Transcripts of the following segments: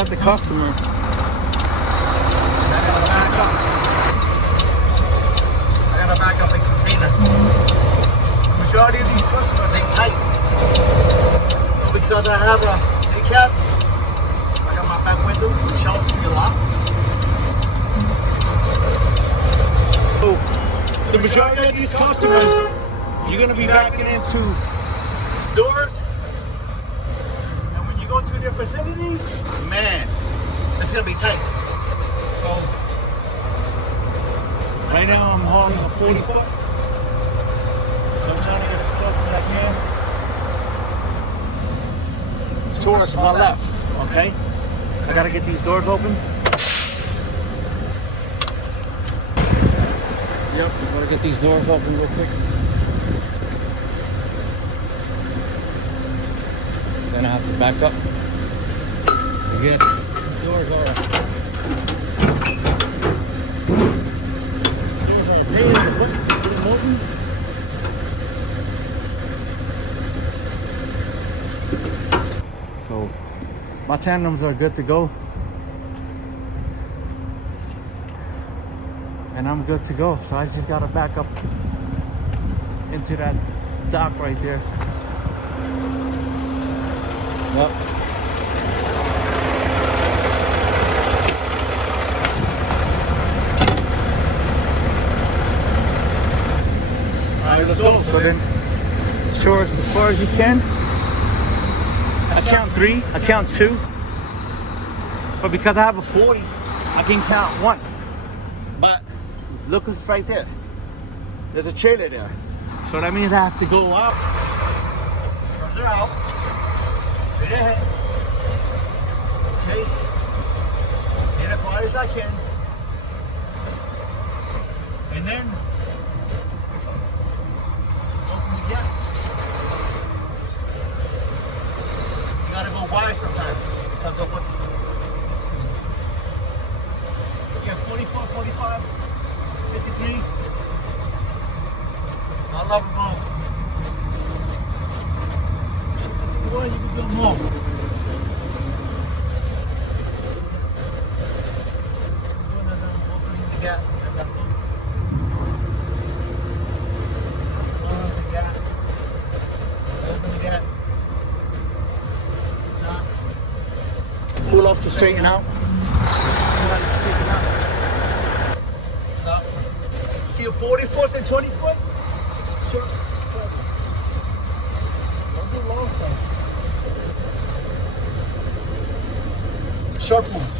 at the customer. I gotta back up. I gotta back up and container. Majority of these customers, they tight. So because I have a kneecap, I got my back window, the shelves can be locked. So the majority of these customers, you're gonna be backing into Doors. And when you go to their facilities, man, it's gonna be tight. So right now I'm hauling a 40 foot. So I'm trying to get as close as I can towards my left, okay? I gotta get these doors open. Yep, I gotta get these doors open real quick. Then I have to back up. So yeah, these doors are ready to put them open. So my tandems are good to go. And I'm good to go. So I just gotta back up into that dock right there. Yep. Alright, let's go. So then towards as far as you can. I count 3, I count 2. But because I have a 40, I can count 1. But look what's right there. There's a trailer there. So that means I have to go out. further out. Straight ahead. Okay. Get as wide as I can. And then open the gap. You gotta go wide sometimes because of what's 44, 45, 53. I love them all. Boy, you can do more. Opening the gap. Close the gap. Open the gap. Now, Pull off to straighten out. stop. See a 40 foot and 20 foot? Sure. Don't do long things. Short move.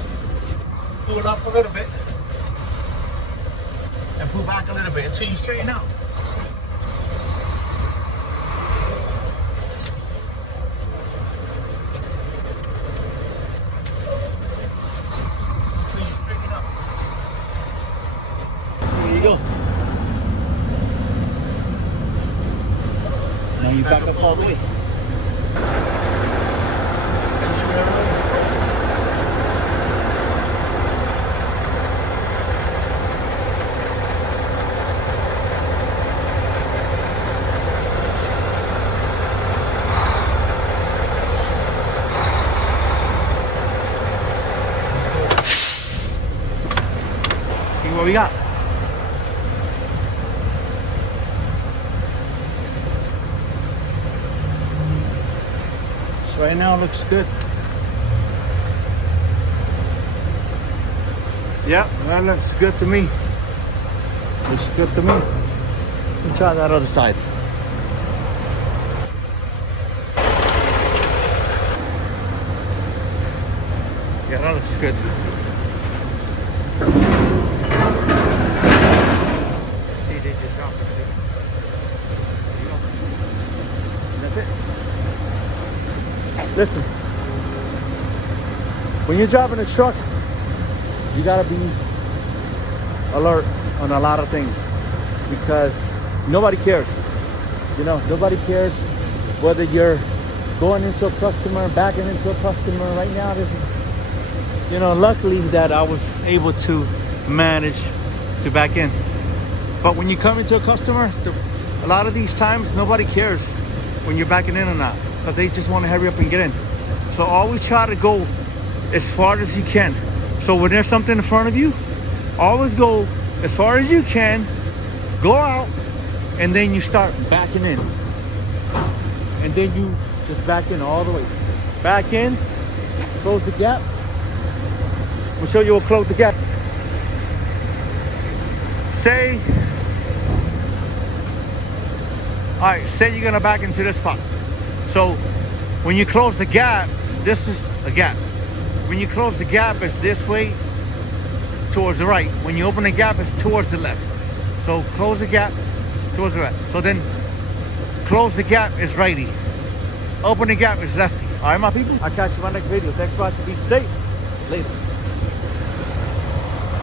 Pull up a little bit. And pull back a little bit until you straighten out. Until you straighten out. There you go. Now you back up all the way. See what we got. So right now it looks good. Yeah, that looks good to me. Looks good to me. Let's try that other side. Yeah, that looks good. See, they just dropped it. There you go. That's it. Listen, when you're driving a truck, you gotta be alert on a lot of things because nobody cares. You know, nobody cares whether you're going into a customer, backing into a customer. Right now, this is, you know, luckily that I was able to manage to back in. But when you come into a customer, a lot of these times, nobody cares when you're backing in or not because they just want to hurry up and get in. So always try to go as far as you can. So when there's something in front of you, always go as far as you can, go out, and then you start backing in. And then you just back in all the way. Back in, close the gap. We'll show you what close the gap. Say you're gonna back into this spot. So when you close the gap, this is a gap. When you close the gap, it's this way towards the right. When you open the gap, it's towards the left. So close the gap towards the right. So then close the gap is righty. Open the gap is lefty. All right, my people? I'll catch you in my next video. Thanks for watching. Be safe. Later.